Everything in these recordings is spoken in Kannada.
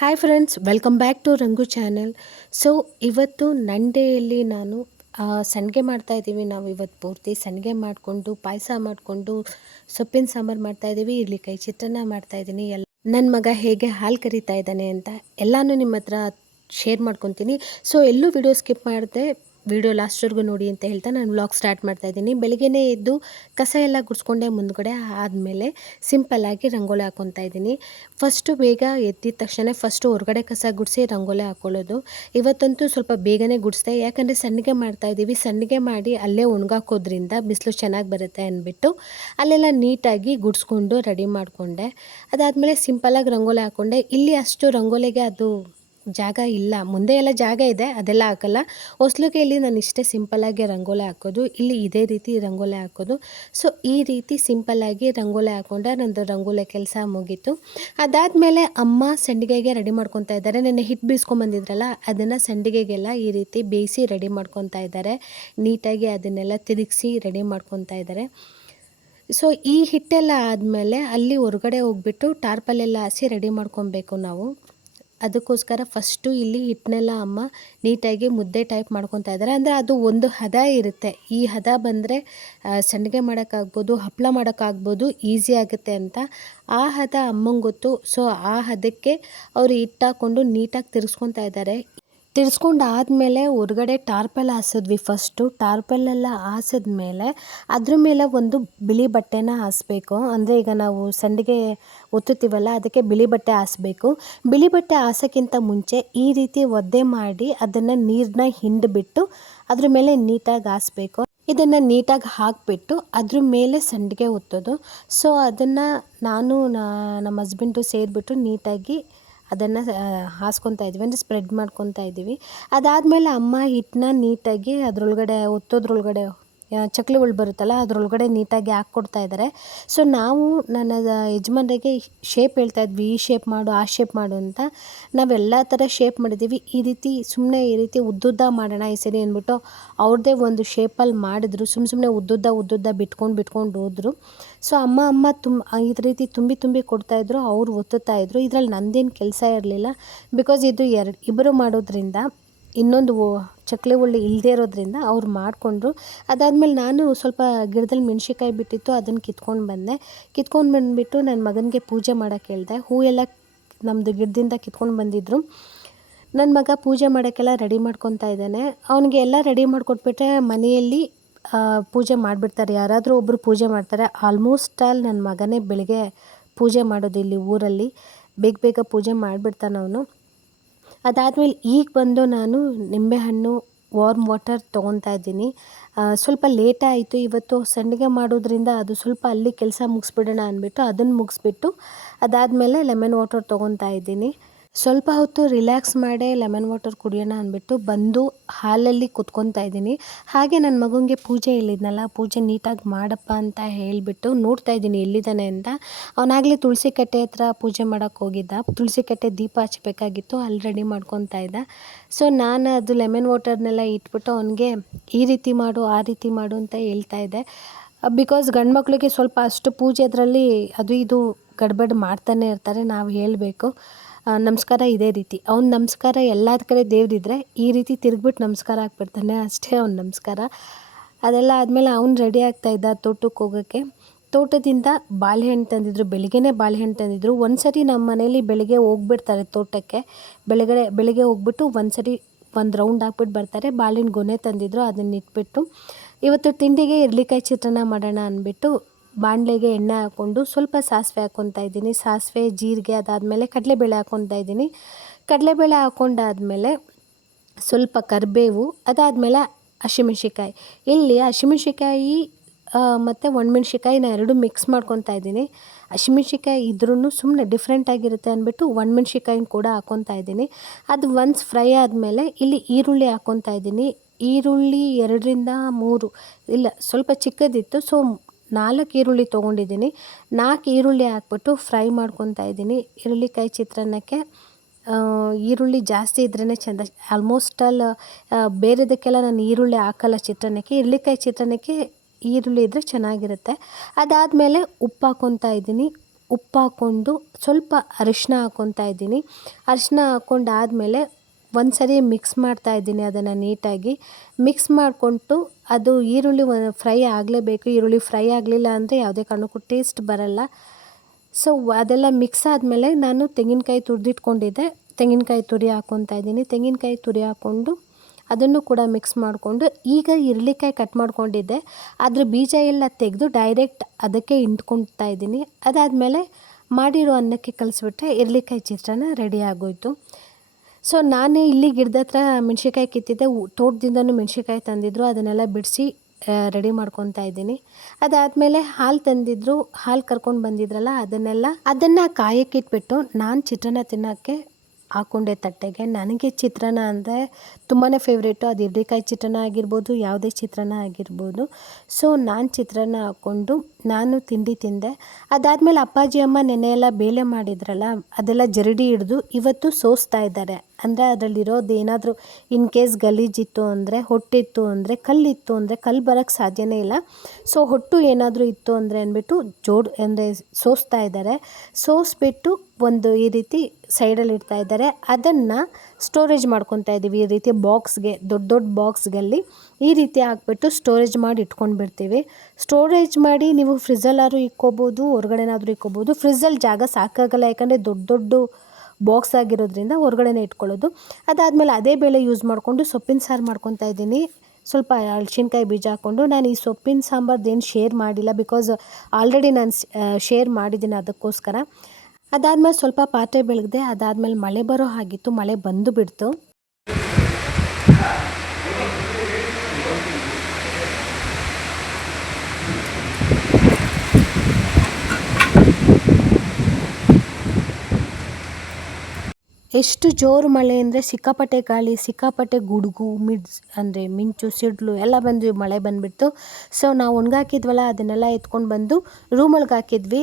Hi friends, welcome back to Rangu channel. So ಇವತ್ತು ನಂಡೆಯಲ್ಲಿ ನಾನು ಸಂಡಿಗೆ ಮಾಡ್ತಾಯಿದ್ದೀವಿ. ನಾವು ಇವತ್ತು ಪೂರ್ತಿ ಸಂಡಿಗೆ ಮಾಡಿಕೊಂಡು ಪಾಯಸ ಮಾಡಿಕೊಂಡು ಸೊಪ್ಪಿನ ಸಾಂಬಾರು ಮಾಡ್ತಾಯಿದ್ದೀವಿ. ಇಡ್ಲಿಕಾಯಿ ಚಿತ್ರಾನ್ನ ಮಾಡ್ತಾಯಿದ್ದೀನಿ. ನನ್ನ ಮಗ ಹೇಗೆ ಹಾಲು ಕರಿತಾ ಇದ್ದಾನೆ ಅಂತ ಎಲ್ಲನೂ ನಿಮ್ಮ ಹತ್ರ ಶೇರ್ ಮಾಡ್ಕೊತೀನಿ. ಸೊ ಎಲ್ಲೂ ವಿಡಿಯೋ ಸ್ಕಿಪ್ ಮಾಡಿದೆ, ವಿಡಿಯೋ ಲಾಸ್ಟ್ವರೆಗೂ ನೋಡಿ ಅಂತ ಹೇಳ್ತಾ ನಾನು ವ್ಲಾಗ್ ಸ್ಟಾರ್ಟ್ ಮಾಡ್ತಾಯಿದ್ದೀನಿ. ಬೆಳಗ್ಗೆನೇ ಎದ್ದು ಕಸ ಎಲ್ಲ ಗುಡಿಸ್ಕೊಂಡೆ ಮುಂದ್ಗಡೆ ಆದಮೇಲೆ ಸಿಂಪಲ್ಲಾಗಿ ರಂಗೋಲಿ ಹಾಕ್ಕೊತಾ ಇದ್ದೀನಿ. ಫಸ್ಟು ಬೇಗ ಎದ್ದಿದ ತಕ್ಷಣ ಫಸ್ಟು ಹೊರಗಡೆ ಕಸ ಗುಡಿಸಿ ರಂಗೋಲಿ ಹಾಕ್ಕೊಳ್ಳೋದು. ಇವತ್ತಂತೂ ಸ್ವಲ್ಪ ಬೇಗನೆ ಗುಡಿಸ್ದೆ, ಯಾಕಂದರೆ ಸಂಡಿಗೆ ಮಾಡ್ತಾಯಿದ್ದೀವಿ. ಸಂಡಿಗೆ ಮಾಡಿ ಅಲ್ಲೇ ಒಣಗಾಕೋದ್ರಿಂದ ಬಿಸಿಲು ಚೆನ್ನಾಗಿ ಬರುತ್ತೆ ಅಂದ್ಬಿಟ್ಟು ಅಲ್ಲೆಲ್ಲ ನೀಟಾಗಿ ಗುಡಿಸ್ಕೊಂಡು ರೆಡಿ ಮಾಡಿಕೊಂಡೆ. ಅದಾದಮೇಲೆ ಸಿಂಪಲ್ಲಾಗಿ ರಂಗೋಲಿ ಹಾಕ್ಕೊಂಡೆ. ಇಲ್ಲಿ ಅಷ್ಟು ರಂಗೋಲಿಗೆ ಅದು ಜಾಗ ಇಲ್ಲ, ಮುಂದೆ ಎಲ್ಲ ಜಾಗ ಇದೆ, ಅದೆಲ್ಲ ಹಾಕಲ್ಲ. ಹೊಸ್ಲಿಗೆಯಲ್ಲಿ ನಾನು ಇಷ್ಟೇ ಸಿಂಪಲ್ಲಾಗಿ ರಂಗೋಲಿ ಹಾಕೋದು, ಇಲ್ಲಿ ಇದೇ ರೀತಿ ರಂಗೋಲಿ ಹಾಕೋದು. ಸೊ ಈ ರೀತಿ ಸಿಂಪಲ್ಲಾಗಿ ರಂಗೋಲಿ ಹಾಕ್ಕೊಂಡೆ. ನಂದು ರಂಗೋಲಿ ಕೆಲಸ ಮುಗೀತು. ಅದಾದಮೇಲೆ ಅಮ್ಮ ಸಂಡಿಗೆಗೆ ರೆಡಿ ಮಾಡ್ಕೊತಾ ಇದ್ದಾರೆ. ನೆನ್ನೆ ಹಿಟ್ಟು ಬೀಸ್ಕೊಂಬಂದಿದ್ರಲ್ಲ, ಅದನ್ನು ಸಂಡಿಗೆಗೆಲ್ಲ ಈ ರೀತಿ ಬೇಯಿಸಿ ರೆಡಿ ಮಾಡ್ಕೊತಾ ಇದ್ದಾರೆ. ನೀಟಾಗಿ ಅದನ್ನೆಲ್ಲ ತಿರುಗಿಸಿ ರೆಡಿ ಮಾಡ್ಕೊತಾ ಇದ್ದಾರೆ. ಸೊ ಈ ಹಿಟ್ಟೆಲ್ಲ ಆದಮೇಲೆ ಅಲ್ಲಿ ಹೊರಗಡೆ ಹೋಗ್ಬಿಟ್ಟು ಟಾರ್ಪಲೆಲ್ಲ ಹಾಸಿ ರೆಡಿ ಮಾಡ್ಕೊಬೇಕು ನಾವು. ಅದಕ್ಕೋಸ್ಕರ ಫಸ್ಟು ಇಲ್ಲಿ ಹಿಟ್ಟನ್ನೆಲ್ಲ ಅಮ್ಮ ನೀಟಾಗಿ ಮುದ್ದೆ ಟೈಪ್ ಮಾಡ್ಕೊತಾ ಇದ್ದಾರೆ. ಅಂದರೆ ಅದು ಒಂದು ಹದ ಇರುತ್ತೆ, ಈ ಹದ ಬಂದರೆ ಸಂಡಿಗೆ ಮಾಡೋಕ್ಕಾಗ್ಬೋದು, ಹಪ್ಪಳ ಮಾಡೋಕ್ಕಾಗ್ಬೋದು, ಈಸಿ ಆಗುತ್ತೆ ಅಂತ. ಆ ಹದ ಅಮ್ಮಂಗೆ ಗೊತ್ತು. ಸೊ ಆ ಹದಕ್ಕೆ ಅವರು ಹಿಟ್ಟಾಕ್ಕೊಂಡು ನೀಟಾಗಿ ತಿರ್ಸ್ಕೊತಾ ಇದ್ದಾರೆ. ತಿರ್ಸ್ಕೊಂಡು ಆದಮೇಲೆ ಹೊರಗಡೆ ಟಾರ್ಪಲ್ ಹಾಸಿದ್ವಿ. ಫಸ್ಟು ಟಾರ್ಪಲ್ಲೆಲ್ಲ ಹಾಸಿದ್ಮೇಲೆ ಅದ್ರ ಮೇಲೆ ಒಂದು ಬಿಳಿ ಬಟ್ಟೆನ ಹಾಸಬೇಕು. ಅಂದರೆ ಈಗ ನಾವು ಸಂಡಿಗೆ ಒತ್ತುತ್ತೀವಲ್ಲ, ಅದಕ್ಕೆ ಬಿಳಿ ಬಟ್ಟೆ ಹಾಸಬೇಕು. ಬಿಳಿ ಬಟ್ಟೆ ಹಾಸೋಕ್ಕಿಂತ ಮುಂಚೆ ಈ ರೀತಿ ಒದ್ದೆ ಮಾಡಿ ಅದನ್ನು ನೀರನ್ನ ಹಿಂಡಿಬಿಟ್ಟು ಅದ್ರ ಮೇಲೆ ನೀಟಾಗಿ ಹಾಸಬೇಕು. ಇದನ್ನು ನೀಟಾಗಿ ಹಾಕಿಬಿಟ್ಟು ಅದ್ರ ಮೇಲೆ ಸಂಡಿಗೆ ಒತ್ತೋದು. ಸೊ ಅದನ್ನು ನಾನು ನಮ್ಮ ಹಸ್ಬೆಂಡು ಸೇರಿಬಿಟ್ಟು ನೀಟಾಗಿ ಅದನ್ನು ಹಾಸ್ಕೊತಾ ಇದ್ವಿ, ಅಂದರೆ ಸ್ಪ್ರೆಡ್ ಮಾಡ್ಕೊತಾ ಇದ್ದೀವಿ. ಅದಾದಮೇಲೆ ಅಮ್ಮ ಹಿಟ್ಟನ್ನ ನೀಟಾಗಿ ಅದರೊಳಗಡೆ ಒತ್ತೋದ್ರೊಳಗಡೆ ಚಕ್ಲಿಗಳು ಬರುತ್ತಲ್ಲ, ಅದರೊಳಗಡೆ ನೀಟಾಗಿ ಹಾಕ್ಕೊಡ್ತಾ ಇದ್ದಾರೆ. ಸೊ ನಾವು ನನ್ನ ಯಜಮಾನರಿಗೆ ಶೇಪ್ ಹೇಳ್ತಾ ಇದ್ವಿ, ಈ ಶೇಪ್ ಮಾಡು, ಆ ಶೇಪ್ ಮಾಡು ಅಂತ. ನಾವೆಲ್ಲ ಥರ ಶೇಪ್ ಮಾಡಿದ್ದೀವಿ. ಈ ರೀತಿ ಸುಮ್ಮನೆ ಈ ರೀತಿ ಉದ್ದುದ್ದ ಮಾಡೋಣ ಈ ಸರಿ ಅಂದ್ಬಿಟ್ಟು ಅವ್ರದ್ದೇ ಒಂದು ಶೇಪಲ್ಲಿ ಮಾಡಿದ್ರು. ಸುಮ್ಮನೆ ಉದ್ದುದ್ದ ಬಿಟ್ಕೊಂಡು ಹೋದರು. ಸೊ ಅಮ್ಮ ಈ ರೀತಿ ತುಂಬಿ ಕೊಡ್ತಾಯಿದ್ರು, ಅವ್ರು ಒತ್ತುತ್ತಾಯಿದ್ರು. ಇದರಲ್ಲಿ ನಂದೇನು ಕೆಲಸ ಇರಲಿಲ್ಲ, ಬಿಕಾಸ್ ಇದು ಇಬ್ಬರು ಮಾಡೋದ್ರಿಂದ, ಇನ್ನೊಂದು ಚಕ್ಲಿ ಉಳ್ಳಿ ಇಲ್ಲದೇ ಇರೋದ್ರಿಂದ ಅವ್ರು ಮಾಡಿಕೊಂಡ್ರು. ಅದಾದಮೇಲೆ ನಾನು ಸ್ವಲ್ಪ ಗಿಡದಲ್ಲಿ ಮೆಣ್ಸಿನ್ಕಾಯಿ ಬಿಟ್ಟಿತ್ತು, ಅದನ್ನು ಕಿತ್ಕೊಂಡು ಬಂದುಬಿಟ್ಟು ನನ್ನ ಮಗನಿಗೆ ಪೂಜೆ ಮಾಡೋಕ್ಕೆ ಹೇಳಿದೆ. ಹೂವೆಲ್ಲ ನಮ್ಮದು ಗಿಡದಿಂದ ಕಿತ್ಕೊಂಡು ಬಂದಿದ್ದರು. ನನ್ನ ಮಗ ಪೂಜೆ ಮಾಡೋಕ್ಕೆಲ್ಲ ರೆಡಿ ಮಾಡ್ಕೊತಾ ಇದ್ದಾನೆ. ಅವನಿಗೆ ಎಲ್ಲ ರೆಡಿ ಮಾಡಿಕೊಟ್ಬಿಟ್ರೆ ಮನೆಯಲ್ಲಿ ಪೂಜೆ ಮಾಡಿಬಿಡ್ತಾರೆ, ಯಾರಾದರೂ ಒಬ್ಬರು ಪೂಜೆ ಮಾಡ್ತಾರೆ. ಆಲ್ಮೋಸ್ಟ್ ಆಲ್ ನನ್ನ ಮಗನೇ ಬೆಳಗ್ಗೆ ಪೂಜೆ ಮಾಡೋದು ಇಲ್ಲಿ ಊರಲ್ಲಿ. ಬೇಗ ಪೂಜೆ ಮಾಡಿಬಿಡ್ತಾನೆ ಅವನು. ಅದಾದಮೇಲೆ ಈಗ ಬಂದು ನಾನು ನಿಂಬೆಹಣ್ಣು ವಾರ್ಮ್ ವಾಟರ್ ತೊಗೊತಾ ಇದ್ದೀನಿ. ಸ್ವಲ್ಪ ಲೇಟ್ ಆಯಿತು ಇವತ್ತು ಸಂಡಿಗೆ ಮಾಡೋದ್ರಿಂದ, ಅದು ಸ್ವಲ್ಪ ಅಲ್ಲಿ ಕೆಲಸ ಮುಗಿಸ್ಬಿಡೋಣ ಅಂದ್ಬಿಟ್ಟು ಅದನ್ನು ಮುಗಿಸ್ಬಿಟ್ಟು ಅದಾದಮೇಲೆ ಲೆಮನ್ ವಾಟರ್ ತೊಗೊತಾ ಇದ್ದೀನಿ. ಸ್ವಲ್ಪ ಹೊತ್ತು ರಿಲ್ಯಾಕ್ಸ್ ಮಾಡೇ ಲೆಮನ್ ವಾಟರ್ ಕುಡಿಯೋಣ ಅಂದ್ಬಿಟ್ಟು ಬಂದು ಹಾಲಲ್ಲಿ ಕುತ್ಕೊತಾ ಇದ್ದೀನಿ. ಹಾಗೆ ನನ್ನ ಮಗನಿಗೆ ಪೂಜೆ ಹೇಳಿದ್ನಲ್ಲ, ಪೂಜೆ ನೀಟಾಗಿ ಮಾಡಪ್ಪ ಅಂತ ಹೇಳಿಬಿಟ್ಟು ನೋಡ್ತಾ ಇದ್ದೀನಿ ಎಲ್ಲಿದ್ದಾನೆ ಅಂತ. ಅವನಾಗಲೇ ತುಳಸಿ ಕಟ್ಟೆ ಹತ್ರ ಪೂಜೆ ಮಾಡೋಕ್ಕೆ ಹೋಗಿದ್ದ. ತುಳಸಿ ಕಟ್ಟೆ ದೀಪ ಹಚ್ಚಬೇಕಾಗಿತ್ತು, ಅಲ್ಲಿ ರೆಡಿ ಮಾಡ್ಕೊತಾ ಇದ್ದ. ಸೊ ನಾನು ಅದು ಲೆಮನ್ ವಾಟರ್ನೆಲ್ಲ ಇಟ್ಬಿಟ್ಟು ಅವನಿಗೆ ಈ ರೀತಿ ಮಾಡು, ಆ ರೀತಿ ಮಾಡು ಅಂತ ಹೇಳ್ತಾ ಇದ್ದೆ. ಬಿಕಾಸ್ ಗಂಡು ಮಕ್ಕಳಿಗೆ ಸ್ವಲ್ಪ ಅಷ್ಟು ಪೂಜೆ ಅದರಲ್ಲಿ ಅದು ಇದು ಗಡ್ಬಡ್ ಮಾಡ್ತಾನೆ ಇರ್ತಾರೆ, ನಾವು ಹೇಳಬೇಕು. ನಮಸ್ಕಾರ ಇದೇ ರೀತಿ ಅವ್ನ ನಮಸ್ಕಾರ, ಎಲ್ಲ ಕಡೆ ದೇವರಿದ್ರೆ ಈ ರೀತಿ ತಿರುಗ್ಬಿಟ್ಟು ನಮಸ್ಕಾರ ಹಾಕ್ಬಿಡ್ತಾನೆ, ಅಷ್ಟೇ ಅವ್ನ ನಮಸ್ಕಾರ. ಅದೆಲ್ಲ ಆದಮೇಲೆ ಅವ್ನು ರೆಡಿ ಆಗ್ತಾಯಿದ್ದ ತೋಟಕ್ಕೆ ಹೋಗೋಕ್ಕೆ. ತೋಟದಿಂದ ಬಾಳೆಹಣ್ಣು ತಂದಿದ್ರು, ಬೆಳಿಗ್ಗೆನೇ ಬಾಳೆಹಣ್ಣು ತಂದಿದ್ರು. ಒಂದು ಸರಿ ನಮ್ಮ ಮನೇಲಿ ಬೆಳಿಗ್ಗೆ ಹೋಗ್ಬಿಡ್ತಾರೆ ತೋಟಕ್ಕೆ, ಬೆಳಿಗ್ಗೆ ಹೋಗ್ಬಿಟ್ಟು ಒಂದು ರೌಂಡ್ ಹಾಕ್ಬಿಟ್ಟು ಬರ್ತಾರೆ. ಬಾಳೆಹಣ್ಣು ಗೊನೆ ತಂದಿದ್ರು, ಅದನ್ನ ಇಟ್ಬಿಟ್ಟು ಇವತ್ತು ತಿಂಡಿಗೆ ಇಡ್ಲಿಕಾಯಿ ಚಿತ್ರಾನ್ನ ಮಾಡೋಣ ಅಂದ್ಬಿಟ್ಟು ಬಾಣಲೆಗೆ ಎಣ್ಣೆ ಹಾಕ್ಕೊಂಡು ಸ್ವಲ್ಪ ಸಾಸಿವೆ ಹಾಕ್ಕೊತಾ ಇದ್ದೀನಿ. ಸಾಸಿವೆ, ಜೀರಿಗೆ, ಅದಾದಮೇಲೆ ಕಡಲೆಬೇಳೆ ಹಾಕ್ಕೊತಾ ಇದ್ದೀನಿ. ಕಡಲೆಬೇಳೆ ಹಾಕ್ಕೊಂಡಾದ್ಮೇಲೆ ಸ್ವಲ್ಪ ಕರಿಬೇವು, ಅದಾದಮೇಲೆ ಹಸಿಮೆಣ್ಸಿಕಾಯಿ. ಇಲ್ಲಿ ಹಸಿಮೆಣ್ಸಿಕಾಯಿ ಮತ್ತು ಒಣಮೆಣ್ಸಿಕಾಯಿ ಎರಡು ಮಿಕ್ಸ್ ಮಾಡ್ಕೊತಾ ಇದ್ದೀನಿ. ಹಸಿಮೆಣ್ಸಿಕಾಯಿ ಇದ್ರೂ ಸುಮ್ಮನೆ ಡಿಫ್ರೆಂಟಾಗಿರುತ್ತೆ ಅಂದ್ಬಿಟ್ಟು ಒಣಮೆಣ್ಸಿಕಾಯಿನ ಕೂಡ ಹಾಕ್ಕೊತಾ ಇದ್ದೀನಿ. ಅದು ಒನ್ಸ್ ಫ್ರೈ ಆದಮೇಲೆ ಇಲ್ಲಿ ಈರುಳ್ಳಿ ಹಾಕ್ಕೊತಾ ಇದ್ದೀನಿ. ಈರುಳ್ಳಿ 2ರಿಂದ 3, ಇಲ್ಲ ಸ್ವಲ್ಪ ಚಿಕ್ಕದಿತ್ತು, ಸೊ 4 ಈರುಳ್ಳಿ ತೊಗೊಂಡಿದ್ದೀನಿ. 4 ಈರುಳ್ಳಿ ಹಾಕ್ಬಿಟ್ಟು ಫ್ರೈ ಮಾಡ್ಕೊತಾ ಇದ್ದೀನಿ. ಈರುಳ್ಳಿಕಾಯಿ ಚಿತ್ರಾನ್ನಕ್ಕೆ ಈರುಳ್ಳಿ ಜಾಸ್ತಿ ಇದ್ರೇ ಚೆಂದ. ಆಲ್ಮೋಸ್ಟ್ ಆಲ್ ಬೇರೆದಕ್ಕೆಲ್ಲ ನಾನು ಈರುಳ್ಳಿ ಹಾಕಲ್ಲ ಚಿತ್ರಾನ್ನಕ್ಕೆ, ಈರುಳ್ಳಿಕಾಯಿ ಚಿತ್ರಾನ್ನಕ್ಕೆ ಈರುಳ್ಳಿ ಇದ್ದರೆ ಚೆನ್ನಾಗಿರುತ್ತೆ. ಅದಾದಮೇಲೆ ಉಪ್ಪು ಹಾಕ್ಕೊತಾ ಇದ್ದೀನಿ. ಉಪ್ಪು ಹಾಕ್ಕೊಂಡು ಸ್ವಲ್ಪ ಅರಿಶಿನ ಹಾಕ್ಕೊತಾ ಇದ್ದೀನಿ. ಅರಿಶಿನ ಹಾಕ್ಕೊಂಡಾದಮೇಲೆ ಒಂದು ಸರಿ ಮಿಕ್ಸ್ ಮಾಡ್ತಾ ಇದ್ದೀನಿ. ಅದನ್ನು ನೀಟಾಗಿ ಮಿಕ್ಸ್ ಮಾಡಿಕೊಂಡು ಅದು ಈರುಳ್ಳಿ ಫ್ರೈ ಆಗಲೇಬೇಕು. ಈರುಳ್ಳಿ ಫ್ರೈ ಆಗಲಿಲ್ಲ ಅಂದರೆ ಯಾವುದೇ ಕಾರಣಕ್ಕೂ ಟೇಸ್ಟ್ ಬರಲ್ಲ. ಸೊ ಅದೆಲ್ಲ ಮಿಕ್ಸ್ ಆದಮೇಲೆ ನಾನು ತೆಂಗಿನಕಾಯಿ ತುರಿದಿಟ್ಕೊಂಡಿದ್ದೆ, ತೆಂಗಿನಕಾಯಿ ತುರಿ ಹಾಕ್ಕೊತಾ ಇದ್ದೀನಿ. ತೆಂಗಿನಕಾಯಿ ತುರಿ ಹಾಕ್ಕೊಂಡು ಅದನ್ನು ಕೂಡ ಮಿಕ್ಸ್ ಮಾಡಿಕೊಂಡು ಈಗ ಇರಳಿಕಾಯಿ ಕಟ್ ಮಾಡ್ಕೊಂಡಿದ್ದೆ ಅದ್ರ ಬೀಜ ಎಲ್ಲ ತೆಗೆದು ಡೈರೆಕ್ಟ್ ಅದಕ್ಕೆ ಹಿಂಡ್ಕೊತಾ ಇದ್ದೀನಿ. ಅದಾದಮೇಲೆ ಮಾಡಿರೋ ಅನ್ನಕ್ಕೆ ಕಲಿಸ್ಬಿಟ್ರೆ ಇರಳಿಕಾಯಿ ಚಿತ್ರಾನ್ನ ರೆಡಿ ಆಗೋಯಿತು. ಸೊ ನಾನೇ ಇಲ್ಲಿ ಗಿಡದ ಹತ್ರ ಮೆಣ್ಸಿನ್ಕಾಯಿ ಕಿತ್ತಿದ್ದೆ, ತೋಟದಿಂದನೂ ಮೆಣ್ಸಿನ್ಕಾಯಿ ತಂದಿದ್ದರು, ಅದನ್ನೆಲ್ಲ ಬಿಡಿಸಿ ರೆಡಿ ಮಾಡ್ಕೊತಾ ಇದ್ದೀನಿ. ಅದಾದಮೇಲೆ ಹಾಲು ತಂದಿದ್ದರು, ಹಾಲು ಕರ್ಕೊಂಡು ಬಂದಿದ್ರಲ್ಲ ಅದನ್ನು ಕಾಯಕ್ಕೆ ಇಟ್ಬಿಟ್ಟು ನಾನು ಚಿತ್ರಾನ್ನ ತಿನ್ನೋಕ್ಕೆ ಹಾಕ್ಕೊಂಡೆ ತಟ್ಟೆಗೆ. ನನಗೆ ಚಿತ್ರಾನ್ನ ಅಂದರೆ ತುಂಬಾ ಫೇವ್ರೇಟು. ಅದು ಇರಳಿಕಾಯಿ ಚಿತ್ರಾನ್ನ ಆಗಿರ್ಬೋದು, ಯಾವುದೇ ಚಿತ್ರಾನ್ನ ಆಗಿರ್ಬೋದು. ಸೊ ನಾನು ಚಿತ್ರಾನ್ನ ಹಾಕ್ಕೊಂಡು ನಾನು ತಿಂಡಿ ತಿಂದೆ. ಅದಾದಮೇಲೆ ಅಪ್ಪಾಜಿ ಅಮ್ಮ ನೆನ್ನೆ ಎಲ್ಲ ಬೇಳೆ ಮಾಡಿದ್ರಲ್ಲ ಅದೆಲ್ಲ ಜರಡಿ ಹಿಡಿದು ಇವತ್ತು ಸೋಸ್ತಾ ಇದ್ದಾರೆ. ಅಂದರೆ ಅದರಲ್ಲಿರೋದು ಏನಾದರೂ ಇನ್ ಕೇಸ್ ಗಲೀಜಿತ್ತು ಅಂದರೆ, ಹೊಟ್ಟಿತ್ತು ಅಂದರೆ, ಕಲ್ಲಿತ್ತು ಅಂದರೆ, ಕಲ್ಲು ಬರೋಕ್ಕೆ ಸಾಧ್ಯನೇ ಇಲ್ಲ. ಸೊ ಹೊಟ್ಟು ಏನಾದರೂ ಇತ್ತು ಅಂದರೆ ಅಂದ್ಬಿಟ್ಟು ಸೋಸ್ತಾ ಇದ್ದಾರೆ. ಸೋಸ್ಬಿಟ್ಟು ಒಂದು ಈ ರೀತಿ ಸೈಡಲ್ಲಿ ಇಡ್ತಾ ಇದ್ದಾರೆ. ಅದನ್ನು ಸ್ಟೋರೇಜ್ ಮಾಡ್ಕೊತಾ ಇದ್ದೀವಿ. ಈ ರೀತಿ ಬಾಕ್ಸ್ಗೆ, ದೊಡ್ಡ ದೊಡ್ಡ ಬಾಕ್ಸ್ಗಳಲ್ಲಿ ಈ ರೀತಿ ಹಾಕ್ಬಿಟ್ಟು ಸ್ಟೋರೇಜ್ ಮಾಡಿ ಇಟ್ಕೊಂಡು ಬಿಡ್ತೀವಿ. ಸ್ಟೋರೇಜ್ ಮಾಡಿ ನೀವು ಫ್ರಿಜ್ಜಲ್ಲಾದ್ರೂ ಇಕ್ಕೋಬೋದು, ಹೊರಗಡೆನಾದ್ರೂ ಇಕ್ಕೋಬೋದು. ಫ್ರಿಜ್ಜಲ್ಲಿ ಜಾಗ ಸಾಕಾಗಲ್ಲ, ಯಾಕಂದರೆ ದೊಡ್ಡ ದೊಡ್ಡ ಬಾಕ್ಸ್ ಆಗಿರೋದ್ರಿಂದ ಹೊರಗಡೆನೇ ಇಟ್ಕೊಳ್ಳೋದು. ಅದಾದಮೇಲೆ ಅದೇ ಬೇಳೆ ಯೂಸ್ ಮಾಡಿಕೊಂಡು ಸೊಪ್ಪಿನ ಸಾರು ಮಾಡ್ಕೊತಾ ಇದ್ದೀನಿ. ಸ್ವಲ್ಪ ಹಲಸಿನಕಾಯಿ ಬೀಜ ಹಾಕ್ಕೊಂಡು. ನಾನು ಈ ಸೊಪ್ಪಿನ ಸಾಂಬಾರ್ದೇನು ಶೇರ್ ಮಾಡಿಲ್ಲ, ಬಿಕಾಸ್ ಆಲ್ರೆಡಿ ನಾನು ಶೇರ್ ಮಾಡಿದ್ದೀನಿ ಅದಕ್ಕೋಸ್ಕರ. ಅದಾದಮೇಲೆ ಸ್ವಲ್ಪ ಪಾತ್ರೆ ಬೆಳಗಿದೆ. ಅದಾದಮೇಲೆ ಮಳೆ ಬರೋ ಹಾಗಿತ್ತು, ಮಳೆ ಬಂದು ಬಿಡ್ತು. ಎಷ್ಟು ಜೋರು ಮಳೆ ಅಂದರೆ ಸಿಕ್ಕಾಪಟ್ಟೆ ಗಾಳಿ, ಸಿಕ್ಕಾಪಟ್ಟೆ ಗುಡುಗು, ಮಿಂಚು, ಸಿಡ್ಲು ಎಲ್ಲ ಬಂದು ಮಳೆ ಬಂದುಬಿಡ್ತು. ಸೊ ನಾವು ಒಣಗಾಕಿದ್ವಲ್ಲ ಅದನ್ನೆಲ್ಲ ಎತ್ಕೊಂಡು ಬಂದು ರೂಮೊಳಗೆ ಹಾಕಿದ್ವಿ.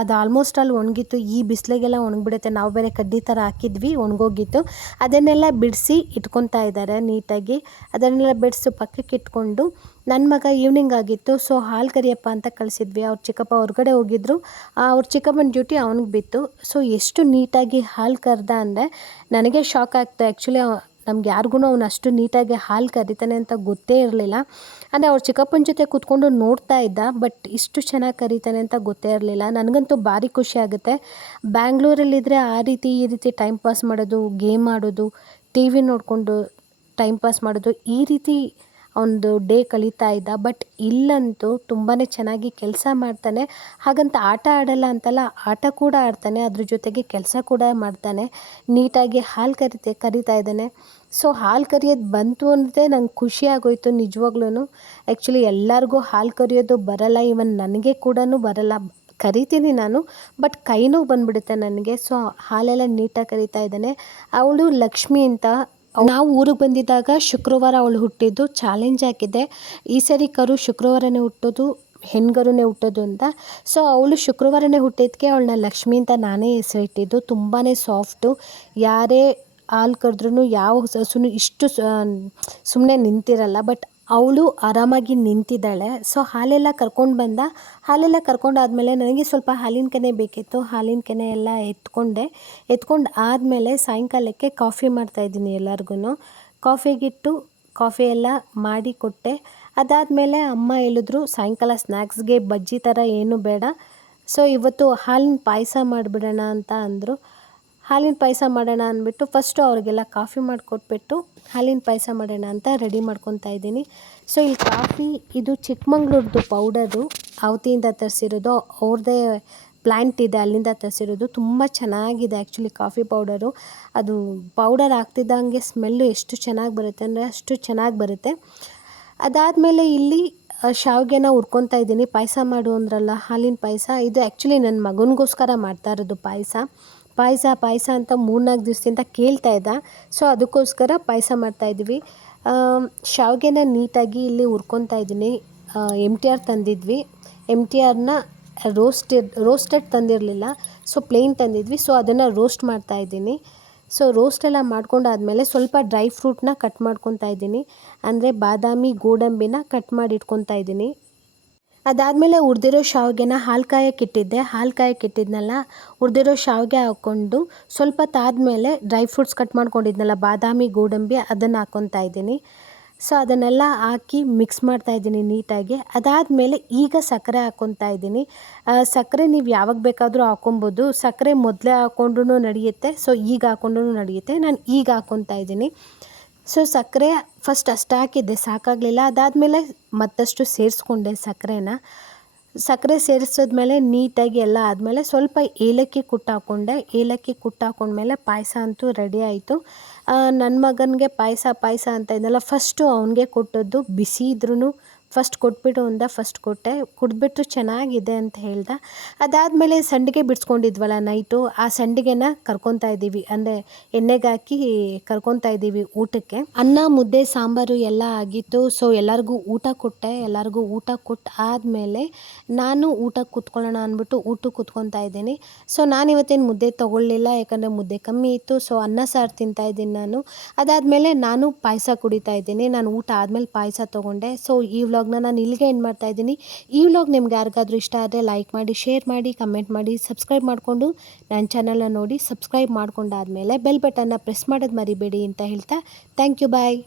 ಅದು ಆಲ್ಮೋಸ್ಟ್ ಅಲ್ಲಿ ಒಣಗಿತ್ತು. ಈ ಬಿಸಿಲಿಗೆಲ್ಲ ಒಣಗಿಬಿಡುತ್ತೆ. ನಾವು ಬೇರೆ ಕಡ್ಡಿ ಥರ ಹಾಕಿದ್ವಿ, ಒಣಗೋಗಿತ್ತು. ಅದನ್ನೆಲ್ಲ ಬಿಡಿಸಿ ಇಟ್ಕೊತಾ ಇದ್ದಾರೆ ನೀಟಾಗಿ. ಅದನ್ನೆಲ್ಲ ಬಿಡಿಸಿ ಪಕ್ಕಕ್ಕೆ ಇಟ್ಕೊಂಡು ನನ್ನ ಮಗ ಈವ್ನಿಂಗ್ ಆಗಿತ್ತು, ಸೊ ಹಾಲು ಕರಿಯಪ್ಪ ಅಂತ ಕಳಿಸಿದ್ವಿ. ಅವ್ರ ಚಿಕ್ಕಪ್ಪ ಹೊರಗಡೆ ಹೋಗಿದ್ರು, ಅವ್ರ ಚಿಕ್ಕಪ್ಪನ ಡ್ಯೂಟಿ ಅವ್ನಿಗೆ ಬಿತ್ತು. ಸೊ ಎಷ್ಟು ನೀಟಾಗಿ ಹಾಲು ಕರೆದ ಅಂದರೆ ನನಗೆ ಶಾಕ್ ಆಗ್ತು. ಆ್ಯಕ್ಚುಲಿ ನಮ್ಗೆ ಯಾರಿಗೂ ಅವ್ನು ಅಷ್ಟು ನೀಟಾಗಿ ಹಾಲು ಕರಿತಾನೆ ಅಂತ ಗೊತ್ತೇ ಇರಲಿಲ್ಲ. ಅಂದರೆ ಅವ್ರ ಚಿಕ್ಕಪ್ಪನ ಜೊತೆ ಕೂತ್ಕೊಂಡು ನೋಡ್ತಾ ಇದ್ದ, ಬಟ್ ಇಷ್ಟು ಚೆನ್ನಾಗಿ ಕರಿತಾನೆ ಅಂತ ಗೊತ್ತೇ ಇರಲಿಲ್ಲ. ನನಗಂತೂ ಭಾರಿ ಖುಷಿ ಆಗುತ್ತೆ. ಬ್ಯಾಂಗ್ಳೂರಲ್ಲಿದ್ದರೆ ಆ ರೀತಿ ಈ ರೀತಿ ಟೈಮ್ ಪಾಸ್ ಮಾಡೋದು, ಗೇಮ್ ಆಡೋದು, ಟಿ ವಿ ನೋಡಿಕೊಂಡು ಟೈಮ್ ಪಾಸ್ ಮಾಡೋದು, ಈ ರೀತಿ ಒಂದು ಡೇ ಕಳೀತಾ ಇದ್ದ. ಬಟ್ ಇಲ್ಲಂತೂ ತುಂಬಾ ಚೆನ್ನಾಗಿ ಕೆಲಸ ಮಾಡ್ತಾನೆ. ಹಾಗಂತ ಆಟ ಆಡಲ್ಲ ಅಂತಲ್ಲ, ಆಟ ಕೂಡ ಆಡ್ತಾನೆ, ಅದ್ರ ಜೊತೆಗೆ ಕೆಲಸ ಕೂಡ ಮಾಡ್ತಾನೆ. ನೀಟಾಗಿ ಹಾಲು ಕರಿತಾ ಇದ್ದಾನೆ. ಸೊ ಹಾಲು ಕರಿಯೋದು ಬಂತು ಅಂದರೆ ನಂಗೆ ಖುಷಿ ಆಗೋಯ್ತು ನಿಜವಾಗ್ಲೂ. ಆ್ಯಕ್ಚುಲಿ ಎಲ್ಲರಿಗೂ ಹಾಲು ಕರಿಯೋದು ಬರಲ್ಲ, ಈವನ್ ನನಗೆ ಕೂಡ ಬರಲ್ಲ. ಕರಿತೀನಿ ನಾನು, ಬಟ್ ಕೈ ನೋವು ಬಂದುಬಿಡುತ್ತೆ ನನಗೆ. ಸೊ ಹಾಲೆಲ್ಲ ನೀಟಾಗಿ ಕರಿತಾ ಇದ್ದಾನೆ. ಅವಳು ಲಕ್ಷ್ಮಿ ಅಂತ. ನಾವು ಊರಿಗೆ ಬಂದಿದ್ದಾಗ ಶುಕ್ರವಾರ ಅವಳು ಹುಟ್ಟಿದ್ದು. ಚಾಲೆಂಜ್ ಹಾಕಿದ್ದೆ, ಈ ಸರಿ ಕರು ಶುಕ್ರವಾರನೇ ಹುಟ್ಟೋದು, ಹೆಣ್ಗರುನೇ ಹುಟ್ಟೋದು ಅಂತ. ಸೊ ಅವಳು ಶುಕ್ರವಾರನೇ ಹುಟ್ಟಿದ್ದಕ್ಕೆ ಅವಳನ್ನ ಲಕ್ಷ್ಮಿ ಅಂತ ನಾನೇ ಹೆಸರಿಟ್ಟಿದ್ದು. ತುಂಬಾ ಸಾಫ್ಟು. ಯಾರೇ ಹಾಲು ಕರೆದ್ರೂ ಯಾವ ಹಸುನು ಇಷ್ಟು ಸುಮ್ಮನೆ ನಿಂತಿರಲ್ಲ. ಬಟ್ ಅವಳು ಆರಾಮಾಗಿ ನಿಂತಿದ್ದಾಳೆ. ಸೊ ಹಾಲೆಲ್ಲ ಕರ್ಕೊಂಡು ಬಂದ. ಹಾಲೆಲ್ಲ ಕರ್ಕೊಂಡಾದಮೇಲೆ ನನಗೆ ಸ್ವಲ್ಪ ಹಾಲಿನ ಕೆನೆ ಬೇಕಿತ್ತು. ಹಾಲಿನ ಕೆನೆ ಎಲ್ಲ ಎತ್ಕೊಂಡು ಆದಮೇಲೆ ಸಾಯಂಕಾಲಕ್ಕೆ ಕಾಫಿ ಮಾಡ್ತಾಯಿದ್ದೀನಿ ಎಲ್ಲರಿಗೂ. ಕಾಫಿ ಎಲ್ಲ ಮಾಡಿ ಕೊಟ್ಟೆ. ಅದಾದಮೇಲೆ ಅಮ್ಮ ಹೇಳಿದ್ರು ಸಾಯಂಕಾಲ ಸ್ನ್ಯಾಕ್ಸ್ಗೆ ಬಜ್ಜಿ ಥರ ಏನೂ ಬೇಡ, ಸೊ ಇವತ್ತು ಹಾಲಿನ ಪಾಯಸ ಮಾಡಿಬಿಡೋಣ ಅಂತ ಅಂದರು. ಹಾಲಿನ ಪಾಯಸ ಮಾಡೋಣ ಅಂದ್ಬಿಟ್ಟು ಫಸ್ಟು ಅವ್ರಿಗೆಲ್ಲ ಕಾಫಿ ಮಾಡಿಕೊಟ್ಬಿಟ್ಟು ಹಾಲಿನ ಪಾಯಸ ಮಾಡೋಣ ಅಂತ ರೆಡಿ ಮಾಡ್ಕೊತಾ ಇದ್ದೀನಿ. ಸೊ ಇಲ್ಲಿ ಕಾಫಿ ಇದು ಚಿಕ್ಕಮಂಗ್ಳೂರ್ದು ಪೌಡರು, ಅವತಿಯಿಂದ ತರಿಸಿರೋದು. ಅವ್ರದ್ದೇ ಪ್ಲ್ಯಾಂಟ್ ಇದೆ, ಅಲ್ಲಿಂದ ತರಿಸಿರೋದು. ತುಂಬ ಚೆನ್ನಾಗಿದೆ ಆ್ಯಕ್ಚುಲಿ ಕಾಫಿ ಪೌಡರು. ಅದು ಪೌಡರ್ ಹಾಕ್ತಿದ್ದಂಗೆ ಸ್ಮೆಲ್ಲು ಎಷ್ಟು ಚೆನ್ನಾಗಿ ಬರುತ್ತೆ ಅಂದರೆ ಅಷ್ಟು ಚೆನ್ನಾಗಿ ಬರುತ್ತೆ. ಅದಾದಮೇಲೆ ಇಲ್ಲಿ ಶಾವಿಗೆನ ಹುರ್ಕೊತಾ ಇದ್ದೀನಿ. ಪಾಯಸ ಮಾಡು ಅಂದ್ರಲ್ಲ, ಹಾಲಿನ ಪಾಯಸ. ಇದು ಆ್ಯಕ್ಚುಲಿ ನನ್ನ ಮಗನಿಗೋಸ್ಕರ ಮಾಡ್ತಾ ಇರೋದು ಪಾಯಸ ಅಂತ 3-4 ದಿವಸದಿಂದ ಕೇಳ್ತಾ ಇದ್ದ. ಸೊ ಅದಕ್ಕೋಸ್ಕರ ಪಾಯಸ ಮಾಡ್ತಾಯಿದ್ವಿ. ಶಾವಿಗೆನ ನೀಟಾಗಿ ಇಲ್ಲಿ ಹುರ್ಕೊತಾ ಇದ್ದೀನಿ. MTR ತಂದಿದ್ವಿ. MTRನ ರೋಸ್ಟೆಡ್ ತಂದಿರಲಿಲ್ಲ, ಸೊ ಪ್ಲೇನ್ ತಂದಿದ್ವಿ. ಸೊ ಅದನ್ನು ರೋಸ್ಟ್ ಮಾಡ್ತಾಯಿದ್ದೀನಿ. ಸೊ ರೋಸ್ಟೆಲ್ಲ ಮಾಡ್ಕೊಂಡಾದಮೇಲೆ ಸ್ವಲ್ಪ ಡ್ರೈ ಫ್ರೂಟ್ನ ಕಟ್ ಮಾಡ್ಕೊತಾ ಇದ್ದೀನಿ. ಅಂದರೆ ಬಾದಾಮಿ, ಗೋಡಂಬಿನ ಕಟ್ ಮಾಡಿ ಇಟ್ಕೊತಾ ಇದ್ದೀನಿ. ಅದಾದಮೇಲೆ ಹುರಿದಿರೋ ಶಾವಿಗೆನ ಹಾಲು ಕಾಯಕ್ಕಿಟ್ಟಿದ್ದೆ. ಹಾಲು ಕಾಯಕ್ಕಿಟ್ಟಿದ್ನಲ್ಲ, ಹುರಿದಿರೋ ಶಾವಿಗೆ ಹಾಕ್ಕೊಂಡು ಸ್ವಲ್ಪ ತಾದ್ಮೇಲೆ ಡ್ರೈ ಫ್ರೂಟ್ಸ್ ಕಟ್ ಮಾಡ್ಕೊಂಡಿದ್ನಲ್ಲ, ಬಾದಾಮಿ, ಗೋಡಂಬಿ ಅದನ್ನು ಹಾಕ್ಕೊತಾ ಇದ್ದೀನಿ. ಸೊ ಅದನ್ನೆಲ್ಲ ಹಾಕಿ ಮಿಕ್ಸ್ ಮಾಡ್ತಾಯಿದ್ದೀನಿ ನೀಟಾಗಿ. ಅದಾದಮೇಲೆ ಈಗ ಸಕ್ಕರೆ ಹಾಕ್ಕೊತಾ ಇದ್ದೀನಿ. ಸಕ್ಕರೆ ನೀವು ಯಾವಾಗ ಬೇಕಾದರೂ ಹಾಕ್ಕೊಬೋದು. ಸಕ್ಕರೆ ಮೊದಲೇ ಹಾಕ್ಕೊಂಡ್ರೂ ನಡೆಯುತ್ತೆ, ಸೊ ಈಗ ಹಾಕ್ಕೊಂಡ್ರೂ ನಡೆಯುತ್ತೆ. ನಾನು ಈಗ ಹಾಕ್ಕೊತಾ ಇದ್ದೀನಿ. ಸೊ ಸಕ್ಕರೆ ಫಸ್ಟ್ ಅಷ್ಟು ಹಾಕಿದ್ದೆ, ಸಾಕಾಗಲಿಲ್ಲ. ಅದಾದಮೇಲೆ ಮತ್ತಷ್ಟು ಸೇರಿಸ್ಕೊಂಡೆ ಸಕ್ಕರೆ ಸೇರಿಸಿದ್ಮೇಲೆ ನೀಟಾಗಿ ಎಲ್ಲ ಆದಮೇಲೆ ಸ್ವಲ್ಪ ಏಲಕ್ಕಿ ಕುಟ್ಟು ಹಾಕ್ಕೊಂಡೆ. ಏಲಕ್ಕಿ ಕುಟ್ಟು ಹಾಕ್ಕೊಂಡ್ಮೇಲೆ ಪಾಯಸ ಅಂತೂ ರೆಡಿ ಆಯಿತು. ನನ್ನ ಮಗನಿಗೆ ಪಾಯಸ ಅಂತ ಇದ್ನಲ್ಲ, ಫಸ್ಟು ಅವನಿಗೆ ಕೊಟ್ಟದ್ದು. ಬಿಸಿ ಇದ್ರೂ ಫಸ್ಟ್ ಕೊಟ್ಬಿಟ್ಟು ಫಸ್ಟ್ ಕೊಟ್ಟೆ. ಕುಡಿದ್ಬಿಟ್ಟು ಚೆನ್ನಾಗಿದೆ ಅಂತ ಹೇಳ್ದ. ಅದಾದಮೇಲೆ ಸಂಡಿಗೆ ಬಿಡಿಸ್ಕೊಂಡಿದ್ವಲ್ಲ ನೈಟು, ಆ ಸಂಡಿಗೆನ ಕರ್ಕೊತಾ ಇದ್ದೀವಿ, ಅಂದರೆ ಎಣ್ಣೆಗೆ ಹಾಕಿ ಕರ್ಕೊತಾ ಇದ್ದೀವಿ ಊಟಕ್ಕೆ. ಅನ್ನ, ಮುದ್ದೆ, ಸಾಂಬಾರು ಎಲ್ಲ ಆಗಿತ್ತು. ಸೊ ಎಲ್ಲರಿಗೂ ಊಟ ಕೊಟ್ಟೆ. ಎಲ್ಲರಿಗೂ ಊಟ ಕೊಟ್ಟು ಆದಮೇಲೆ ನಾನು ಊಟಕ್ಕೆ ಕೂತ್ಕೊಳ್ಳೋಣ ಅಂದ್ಬಿಟ್ಟು ಊಟಕ್ಕೆ ಕೂತ್ಕೊತಾ ಇದ್ದೀನಿ. ಸೊ ನಾನಿವತ್ತೇನು ಮುದ್ದೆ ತೊಗೊಳ್ಳಿಲ್ಲ, ಯಾಕಂದರೆ ಮುದ್ದೆ ಕಮ್ಮಿ ಇತ್ತು. ಸೊ ಅನ್ನ ಸಾರು ತಿಂತಾಯಿದ್ದೀನಿ ನಾನು. ಅದಾದಮೇಲೆ ನಾನು ಪಾಯಸ ಕುಡಿತಾ ಇದ್ದೀನಿ. ನಾನು ಊಟ ಆದಮೇಲೆ ಪಾಯಸ ತೊಗೊಂಡೆ. ಸೊ ಈ ವ್ಲಾಗ್ನ ನಾನು ಇಲ್ಲಿಗೆ ಎಂಡ್ ಮಾಡ್ತಾ ಇದ್ದೀನಿ. ಈ ವ್ಲಾಗ್ ನಿಮ್ಗೆ ಯಾರಿಗಾದ್ರೂ ಇಷ್ಟ ಆದರೆ ಲೈಕ್ ಮಾಡಿ, ಶೇರ್ ಮಾಡಿ, ಕಮೆಂಟ್ ಮಾಡಿ, ಸಬ್ಸ್ಕ್ರೈಬ್ ಮಾಡಿಕೊಂಡು ನನ್ನ ಚಾನಲ್ನ ನೋಡಿ. ಸಬ್ಸ್ಕ್ರೈಬ್ ಮಾಡ್ಕೊಂಡಾದಮೇಲೆ ಬೆಲ್ ಬಟನ್ನ ಪ್ರೆಸ್ ಮಾಡೋದು ಮರಿಬೇಡಿ ಅಂತ ಹೇಳ್ತಾ ಥ್ಯಾಂಕ್ ಯು, ಬಾಯ್.